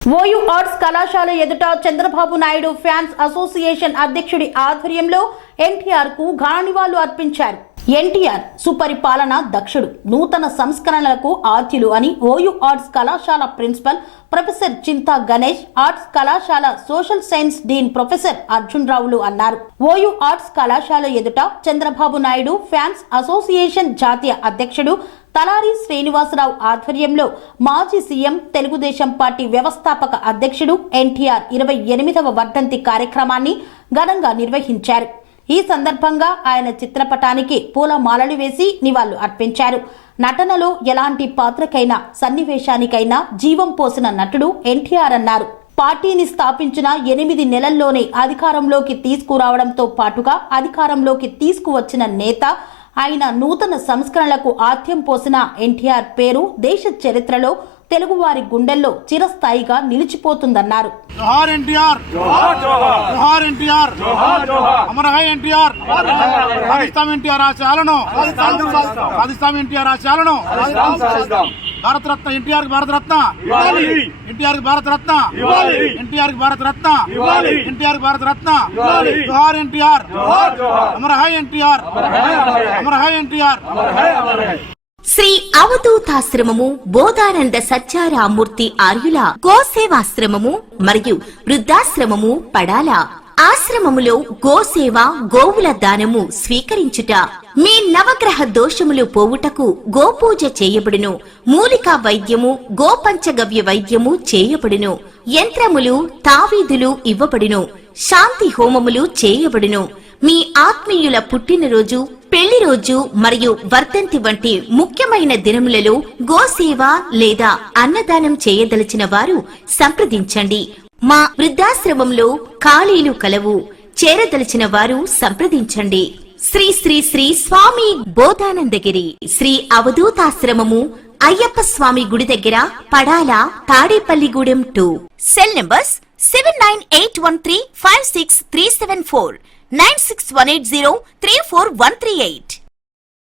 OU arts కళాశాల ఎదుట Chandrababu Naidu fans association అధ్యక్షుడి ఆధ్వర్యంలో ఎన్టీఆర్ కు ఘన నివాళులు అర్పించారు. ఎన్టీఆర్ సుపరిపాలన దక్షుడు, నూతన సంస్కరణలకు ఆద్యులు అని ఓయూ ఆర్ట్స్ కళాశాల principal professor Chinta Ganesh, arts కళాశాల social science dean professor Arjun రావులు అన్నారు. ఓయూ ఆర్ట్స్ కళాశాల ఎదుట చంద్రబాబు నాయుడు ఫ్యాన్స్ అసోసియేషన్ జాతీయ అధ్యక్షుడు తలారి శ్రీనివాసరావు ఆధ్వర్యంలో మాజీ సీఎం, తెలుగుదేశం పార్టీ వ్యవస్థాపక అధ్యక్షుడు ఎన్టీఆర్ 28వ వర్ధంతి కార్యక్రమాన్ని ఘనంగా నిర్వహించారు. ఈ సందర్భంగా ఆయన చిత్రపటానికి పూలమాలలు వేసి నివాళులు అర్పించారు. నటనలో ఎలాంటి పాత్రకైనా, సన్నివేశానికైనా జీవం పోసిన నటుడు ఎన్టీఆర్ అన్నారు. పార్టీని స్థాపించిన 8 నెలల్లోనే అధికారంలోకి తీసుకురావడంతో పాటుగా అధికారంలోకి తీసుకువచ్చిన నేత ఆయన. నూతన సంస్కరణలకు ఆద్యం పోసిన ఎన్టీఆర్ పేరు దేశ చరిత్రలో, తెలుగువారి గుండెల్లో చిరస్థాయిగా నిలిచిపోతుందన్నారు. జోహార్ ఎన్టీఆర్, జోహార్ ఎన్టీఆర్, అమర హై ఎన్టీఆర్. సాధిస్తాం ఎన్టీఆర్ ఆశయాలను, సాధిస్తాం ఎన్టీఆర్ ఆశయాలను. భారతరత్న ఎన్టీఆర్ కి భారతరత్న, ఎన్టీఆర్ కి భారతరత్న, ఎన్టీఆర్ కి భారతరత్న, ఎన్టీఆర్ కి భారతరత్న. జోహార్ ఎన్టీఆర్, అమర హై ఎన్టీఆర్, అమర హై ఎన్టీఆర్. శ్రీ అవధూతాశ్రమము, బోధానంద సత్యారామూర్తి ఆర్యుల గోసేవాశ్రమము మరియు వృద్ధాశ్రమము పడాల. ఆశ్రమములో గోసేవ, గోవుల దానము స్వీకరించుట. మీ నవగ్రహ దోషములు పోవుటకు గోపూజ చేయబడును. మూలికా వైద్యము, గోపంచగవ్య వైద్యము చేయబడును. యంత్రములు, తావీదులు ఇవ్వబడును. శాంతి హోమములు చేయబడును. మీ ఆత్మీయుల పుట్టినరోజు, పెళ్లి రోజు మరియు వర్ధంతి వంటి ముఖ్యమైన దినములలో గోసేవ లేదా అన్నదానం చేయదలిచిన వారు సంప్రదించండి. మా వృద్ధాశ్రమంలో ఖాళీలు కలవు. చేరదలిచిన వారు సంప్రదించండి. శ్రీ శ్రీ శ్రీ స్వామి బోధానందగిరి శ్రీ అవధూతాశ్రమము, అయ్యప్ప స్వామి గుడి దగ్గర, పడాల, తాడేపల్లిగూడెం 2. Cell numbers 7981356374, 96180341138.